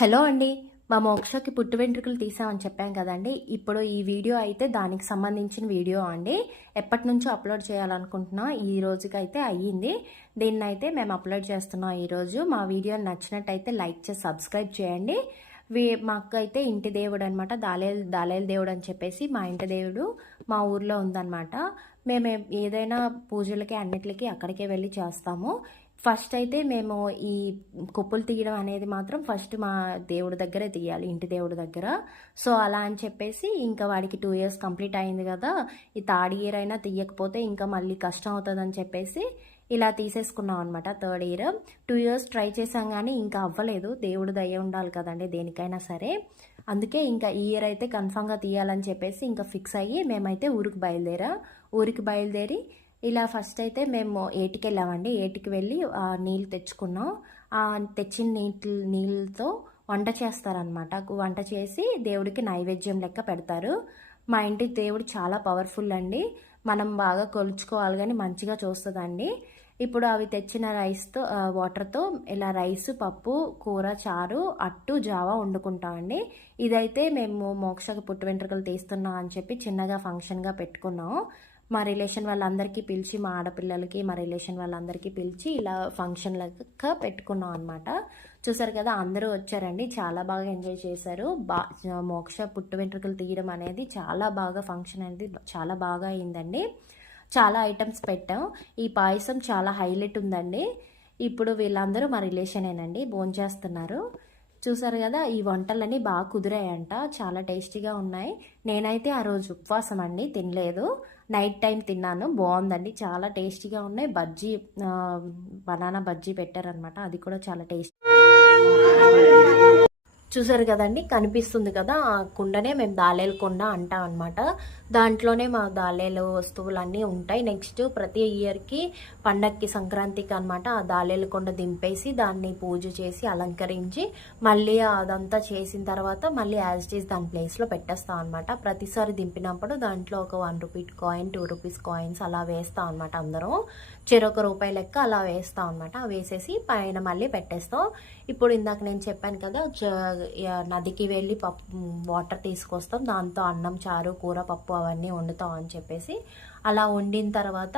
Hello అండి. మా మోక్షకి పుట్టు వెంట్రుకలు తీసామని చెప్పాం కదండి. ఇప్పుడు ఈ వీడియో అయితే దానికి సంబంధించిన వీడియో అండి. ఎప్పటి నుంచో అప్లోడ్ చేయాలనుకుంటున్నా, ఈ రోజుకైతే అయ్యింది. దీన్ని అయితే మేము అప్లోడ్ చేస్తున్నాం ఈరోజు. మా వీడియో నచ్చినట్టయితే లైక్ చేసి సబ్స్క్రైబ్ చేయండి. మాకు అయితే ఇంటి దేవుడు అనమాట, దాలేలు దేవుడు అని చెప్పేసి మా ఇంటి దేవుడు మా ఊర్లో ఉందన్నమాట. మేము ఏదైనా పూజలకి అన్నిటికీ అక్కడికే వెళ్ళి చేస్తాము. ఫస్ట్ అయితే మేము ఈ కొప్పులు తీయడం అనేది మాత్రం ఫస్ట్ మా దేవుడి దగ్గరే తీయాలి, ఇంటి దేవుడి దగ్గర. సో అలా అని చెప్పేసి ఇంకా వాడికి 2 years కంప్లీట్ అయింది కదా, ఈ థర్డ్ ఇయర్ అయినా తీయకపోతే ఇంకా మళ్ళీ కష్టం అవుతుందని చెప్పేసి ఇలా తీసేసుకున్నాం అనమాట. థర్డ్ ఇయర్ 2 years ట్రై చేసాం కానీ ఇంకా అవ్వలేదు. దేవుడు దయ ఉండాలి కదండి దేనికైనా సరే. అందుకే ఇంకా ఈ ఇయర్ అయితే కన్ఫామ్గా తీయాలని చెప్పేసి ఇంకా ఫిక్స్ అయ్యి మేమైతే ఊరికి బయలుదేరి ఇలా ఫస్ట్ అయితే మేము ఏటికి వెళ్ళామండి. ఏటికి వెళ్ళి నీళ్ళు తెచ్చుకున్నాం. ఆ తెచ్చిన నీళ్ళతో వంట చేస్తారనమాట. వంట చేసి దేవుడికి నైవేద్యం లెక్క పెడతారు. మా ఇంటి దేవుడు చాలా పవర్ఫుల్ అండి. మనం బాగా కొలుచుకోవాలి కానీ మంచిగా చూస్తుందండి. ఇప్పుడు అవి తెచ్చిన వాటర్తో ఇలా రైస్, పప్పు, కూర, చారు, అట్టు, జావా వండుకుంటామండి. ఇదైతే మేము మోక్షకు పుట్టు వెంట్రుకలు తీస్తున్నాం అని చెప్పి చిన్నగా ఫంక్షన్గా పెట్టుకున్నాం. మా రిలేషన్ వాళ్ళందరికీ పిలిచి, మా ఆడపిల్లలకి మా రిలేషన్ వాళ్ళందరికీ పిలిచి ఇలా ఫంక్షన్ లెక్క పెట్టుకున్నాం అనమాట. చూసారు కదా, అందరూ వచ్చారండి. చాలా బాగా ఎంజాయ్ చేశారు. మోక్ష పుట్టు వెంట్రుకలు తీయడం అనేది చాలా బాగా ఫంక్షన్ అనేది చాలా బాగా అయిందండి. చాలా ఐటమ్స్ పెట్టాం. ఈ పాయసం చాలా హైలైట్ ఉందండి. ఇప్పుడు వీళ్ళందరూ మా రిలేషనేనండి, భోంచేస్తున్నారు. చూసారు కదా, ఈ వంటలన్నీ బాగా కుదిరాయంట, చాలా టేస్టీగా ఉన్నాయి. నేనైతే ఆ రోజు ఉపవాసం అండి, తినలేదు. నైట్ టైం తిన్నాను. బాగుందండి, చాలా టేస్టీగా ఉన్నాయి. బనానా బజ్జీ పెట్టారనమాట, అది కూడా చాలా టేస్టీ. చూసారు కదండి, కనిపిస్తుంది కదా, ఆ కుండనే మేము దాలేలు కొండ అంటాం అనమాట. దాంట్లోనే మా దాలేలు వస్తువులన్నీ ఉంటాయి. నెక్స్ట్ ప్రతి ఇయర్కి పండక్కి, సంక్రాంతికి అనమాట, ఆ దాలేలు కొండ దింపేసి దాన్ని పూజ చేసి అలంకరించి మళ్ళీ అదంతా చేసిన తర్వాత మళ్ళీ యాజ్ ఇట్ ఈస్ దాని ప్లేస్లో పెట్టేస్తాం అనమాట. ప్రతిసారి దింపినప్పుడు దాంట్లో ఒక 1 rupee కాయిన్, 2 rupees కాయిన్స్ అలా వేస్తాం అనమాట. అందరం చెరొక రూపాయి లెక్క అలా వేస్తాం అనమాట. వేసేసి పైన మళ్ళీ పెట్టేస్తాం. ఇప్పుడు ఇందాక నేను చెప్పాను కదా, నదికి వెళ్ళి వాటర్ తీసుకొస్తాం, దాంతో అన్నం, చారు, కూర, పప్పు అవన్నీ వండుతాం అని చెప్పేసి అలా వండిన తర్వాత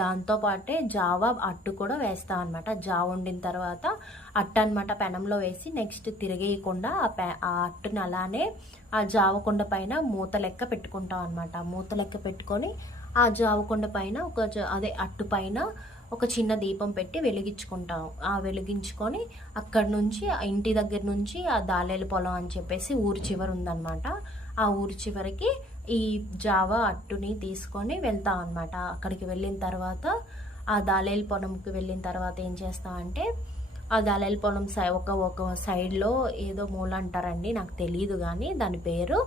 దాంతో పాటే జావా, అట్టు కూడా వేస్తాం అనమాట. జావ వండిన తర్వాత అట్టు అనమాట పెనంలో వేసి నెక్స్ట్ తిరిగేయకుండా ఆ అట్టుని అలానే ఆ జావకొండ పైన మూత లెక్క పెట్టుకుంటాం అనమాట. మూత లెక్క పెట్టుకొని ఆ జావకొండ పైన అట్టు పైన ఒక చిన్న దీపం పెట్టి వెలిగించుకుంటాం. ఆ వెలిగించుకొని అక్కడి నుంచి ఇంటి దగ్గర నుంచి ఆ దాలేలు పొలం అని చెప్పేసి ఊరి చివరి ఉందన్నమాట. ఆ ఊరి చివరికి ఈ జావా అట్టుని తీసుకొని వెళ్తాం అనమాట. అక్కడికి వెళ్ళిన తర్వాత ఆ దాలేలు పొలంకి వెళ్ళిన తర్వాత ఏం చేస్తామంటే, ఆ దాలేలు పొలం ఒక సైడ్లో ఏదో మూల అంటారండి, నాకు తెలియదు కానీ దాని పేరు.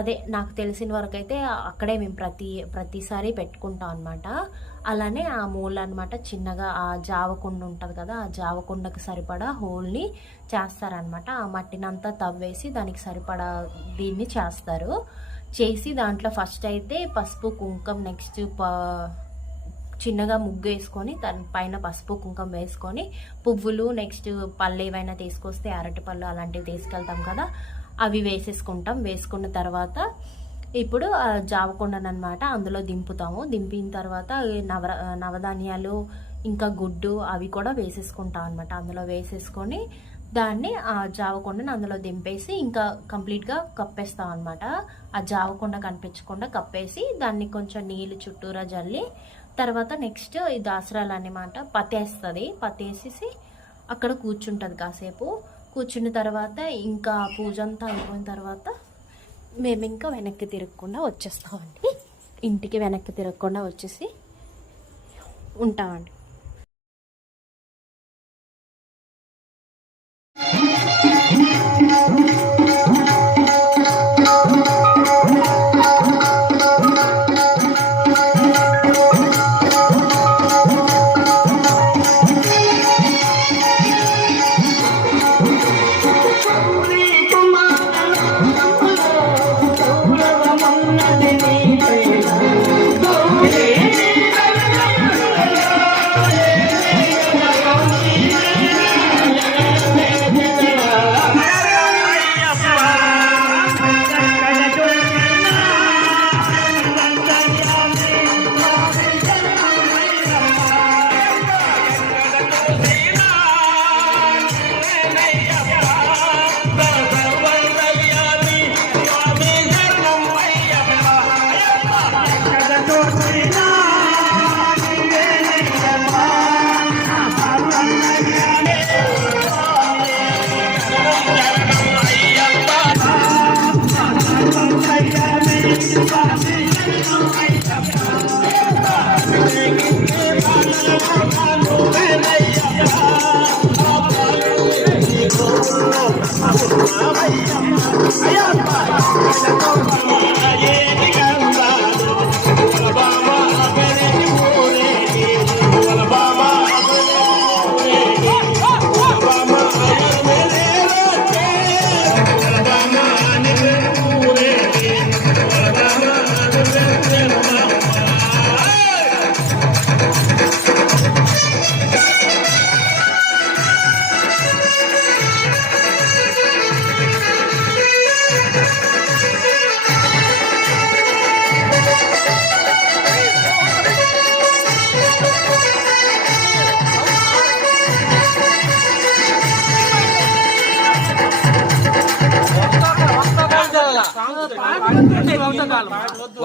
అదే నాకు తెలిసిన వరకు అయితే అక్కడే మేము ప్రతిసారి పెట్టుకుంటాం అనమాట. అలానే ఆ మూల అనమాట చిన్నగా ఆ జావకుండ ఉంటుంది కదా, ఆ జావకుండకు సరిపడా హోల్ని చేస్తారనమాట. ఆ మట్టినంతా తవ్వేసి దానికి సరిపడా దీన్ని చేస్తారు. చేసి దాంట్లో ఫస్ట్ అయితే పసుపు, కుంకుమ, నెక్స్ట్ చిన్నగా ముగ్గు వేసుకొని దాని పైన పసుపు, కుంకుమ వేసుకొని పువ్వులు, నెక్స్ట్ పళ్ళు ఏవైనా తీసుకొస్తే అరటి పళ్ళు అలాంటివి తీసుకెళ్తాం కదా, అవి వేసేసుకుంటాం. వేసుకున్న తర్వాత ఇప్పుడు జావకుండనమాట అందులో దింపుతాము. దింపిన తర్వాత నవధాన్యాలు ఇంకా గుడ్డు అవి కూడా వేసేసుకుంటాం అనమాట. అందులో వేసేసుకొని దాన్ని ఆ జావకొండని అందులో దింపేసి ఇంకా కంప్లీట్గా కప్పేస్తాం అనమాట. ఆ జావకొండ కనిపించకుండా కప్పేసి దాన్ని కొంచెం నీళ్ళు చుట్టూరా జల్లి తర్వాత నెక్స్ట్ ఈ దాసరాలు అన్నమాట పతేసేసి అక్కడ కూర్చుంటుంది కాసేపు. కూర్చున్న తర్వాత ఇంకా పూజ అంతా అయిపోయిన తర్వాత మేము ఇంకా వెనక్కి తిరగకుండా వచ్చేస్తామండి. ఇంటికి వెనక్కి తిరగకుండా వచ్చేసి ఉంటామండి.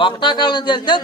ఒకటో కాలం తెలిస్తే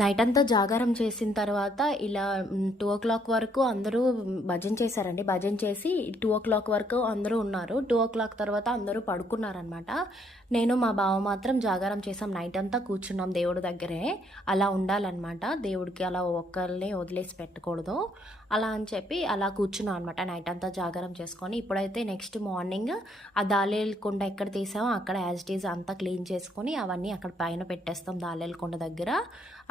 నైట్ అంతా జాగారం చేసిన తర్వాత ఇలా 2 o'clock వరకు అందరూ భజన చేశారండి. భజన చేసి 2 o'clock వరకు అందరూ ఉన్నారు. 2 o'clock తర్వాత అందరూ పడుకున్నారనమాట. నేను మా బావ మాత్రం జాగారం చేసాం. నైట్ అంతా కూర్చున్నాం దేవుడి దగ్గరే. అలా ఉండాలన్నమాట. దేవుడికి అలా ఒక్కరిని వదిలేసి పెట్టకూడదు అలా అని చెప్పి అలా కూర్చున్నాం అనమాట. నైట్ అంతా జాగారం చేసుకొని ఇప్పుడైతే నెక్స్ట్ మార్నింగ్ ఆ దాలేలు కొండ ఎక్కడ తీసామో అక్కడ యాజ్ ఇట్ ఈజ్ అంతా క్లీన్ చేసుకొని అవన్నీ అక్కడ పైన పెట్టేస్తాం దాలేలు కొండ దగ్గర.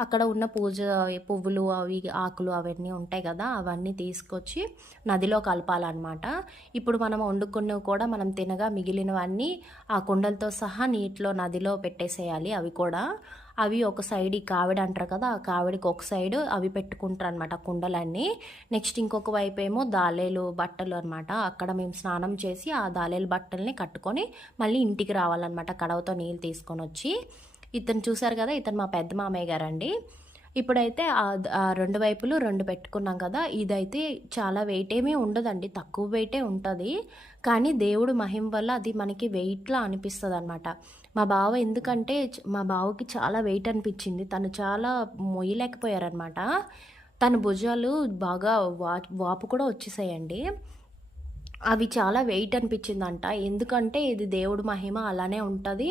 అక్కడ ఉన్న పూజ పువ్వులు అవి ఆకులు అవన్నీ ఉంటాయి కదా అవన్నీ తీసుకొచ్చి నదిలో కలపాలన్నమాట. ఇప్పుడు మనం వండుకున్నవి కూడా మనం తినగా మిగిలినవన్నీ ఆ కుండలతో సహా నీటిలో నదిలో పెట్టేసేయాలి. అవి కూడా అవి ఒక సైడ్ ఈ కావిడి అంటారు కదా ఆ కావిడికి ఒక సైడ్ అవి పెట్టుకుంటారు అనమాట కుండలన్నీ. నెక్స్ట్ ఇంకొక వైపు ఏమో దాలేలు బట్టలు అనమాట. అక్కడ మేము స్నానం చేసి ఆ దాలేలు బట్టల్ని కట్టుకొని మళ్ళీ ఇంటికి రావాలన్నమాట కడవతో నీళ్ళు తీసుకొని వచ్చి. ఇతను చూసారు కదా ఇతను మా పెద్ద మామయ్య గారండి. ఇప్పుడైతే ఆ 2 వైపులు 2 పెట్టుకున్నాం కదా ఇదైతే చాలా వెయిట్ ఏమీ ఉండదండి, తక్కువ వెయిటే ఉంటుంది. కానీ దేవుడు మహిమ వల్ల అది మనకి వెయిట్లా అనిపిస్తుంది అనమాట. మా బావ ఎందుకంటే మా బావకి చాలా వెయిట్ అనిపించింది, తను చాలా మొయ్యలేకపోయారనమాట. తన భుజాలు బాగా వాపు కూడా వచ్చేసాయండి. అవి చాలా వెయిట్ అనిపించిందంట. ఎందుకంటే ఇది దేవుడు మహిమ అలానే ఉంటుంది,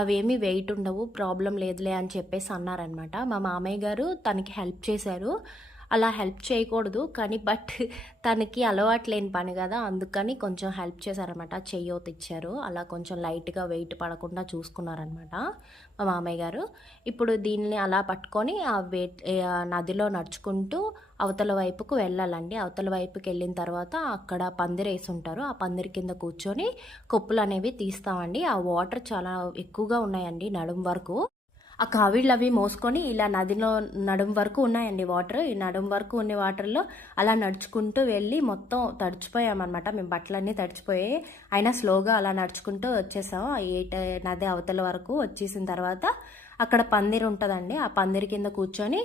అవేమీ వెయిట్ ఉండవు, ప్రాబ్లం లేదులే అని చెప్పేసి అన్నారనమాట. మా మామయ్య గారు తనకి హెల్ప్ చేశారు. అలా హెల్ప్ చేయకూడదు కానీ బట్ తనకి అలవాటు లేని పని కదా అందుకని కొంచెం హెల్ప్ చేశారనమాట. చెయ్యోత ఇచ్చారు, అలా కొంచెం లైట్గా వెయిట్ పడకుండా చూసుకున్నారనమాట మా మామయ్య గారు. ఇప్పుడు దీన్ని అలా పట్టుకొని ఆ నదిలో నడుచుకుంటూ అవతల వైపుకు వెళ్ళాలండి. అవతల వైపుకి వెళ్ళిన తర్వాత అక్కడ పందిరి వేసి ఉంటారు. ఆ పందిరి కింద కూర్చొని కొప్పులు అనేవి తీస్తామండి. ఆ వాటర్ చాలా ఎక్కువగా ఉన్నాయండి నడుం వరకు. ఆ కావిళ్ళు అవి మోసుకొని ఇలా నదిలో నడుం వరకు ఉన్నాయండి వాటర్. ఈ నడుం వరకు ఉన్న వాటర్లో అలా నడుచుకుంటూ వెళ్ళి మొత్తం తడిచిపోయామన్నమాట. మేము బట్టలన్నీ తడిచిపోయాయి, అయినా స్లోగా అలా నడుచుకుంటూ వచ్చేసాము. నది అవతల వరకు వచ్చేసిన తర్వాత అక్కడ పందిరి ఉంటుందండి. ఆ పందిరి కింద కూర్చొని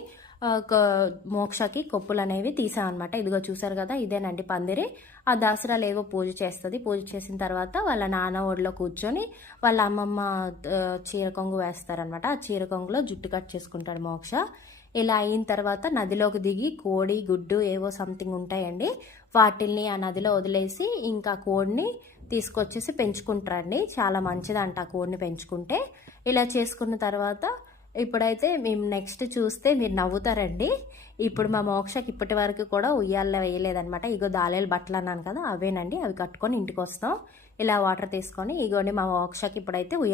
మోక్షకి కొప్పులు అనేవి తీసామన్నమాట. ఇదిగో చూసారు కదా ఇదేనండి పందిరి. ఆ దాసరాలు ఏవో పూజ చేస్తుంది. పూజ చేసిన తర్వాత వాళ్ళ నాన్న ఒడిలో కూర్చొని వాళ్ళ అమ్మమ్మ చీర కొంగు వేస్తారనమాట. ఆ చీర కొంగులో జుట్టు కట్ చేసుకుంటాడు మోక్ష. ఇలా అయిన తర్వాత నదిలోకి దిగి కోడి గుడ్డు ఏవో సంథింగ్ ఉంటాయండి, వాటిల్ని ఆ నదిలో వదిలేసి ఇంకా కోడిని తీసుకొచ్చేసి పెంచుకుంటారండి. చాలా మంచిదంట ఆ కోడిని పెంచుకుంటే. ఇలా చేసుకున్న తర్వాత ఇప్పుడైతే మేము నెక్స్ట్ చూస్తే మీరు నవ్వుతారండి. ఇప్పుడు మా మోక్షకి ఇప్పటి వరకు కూడా ఉయ్యాల్లో వేయలేదనమాట. ఇగో దాలేలు బట్టలు అన్నాను కదా అవేనండి, అవి కట్టుకొని ఇంటికి వస్తాం. ఇలా వాటర్ తీసుకొని ఇగోండి మా మోక్షకి ఇప్పుడైతే